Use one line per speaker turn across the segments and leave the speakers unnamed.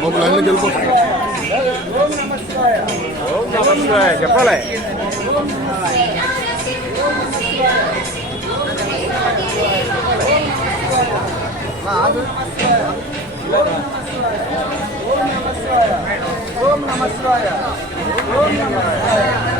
బాబు లైన్లోకి
వెళ్ళిపోతాం చెప్పాలి
ఓం నమ శివాయ. ఓం నమ శివాయ. ఓం నమ శివాయ.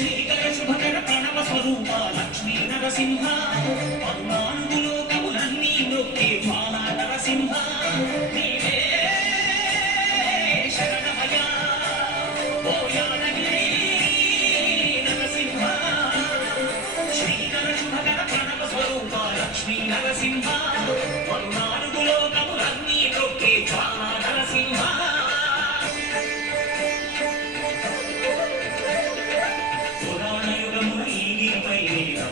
శ్రీకర శుభకర ప్రణవ స్వరూప లక్ష్మీ నరసింహ పద్మానుగులో కబులన్నీ నొక్కే బాల నరసింహ నరసింహ పద్నాలుగులో కబులన్నీ నొక్కే బాల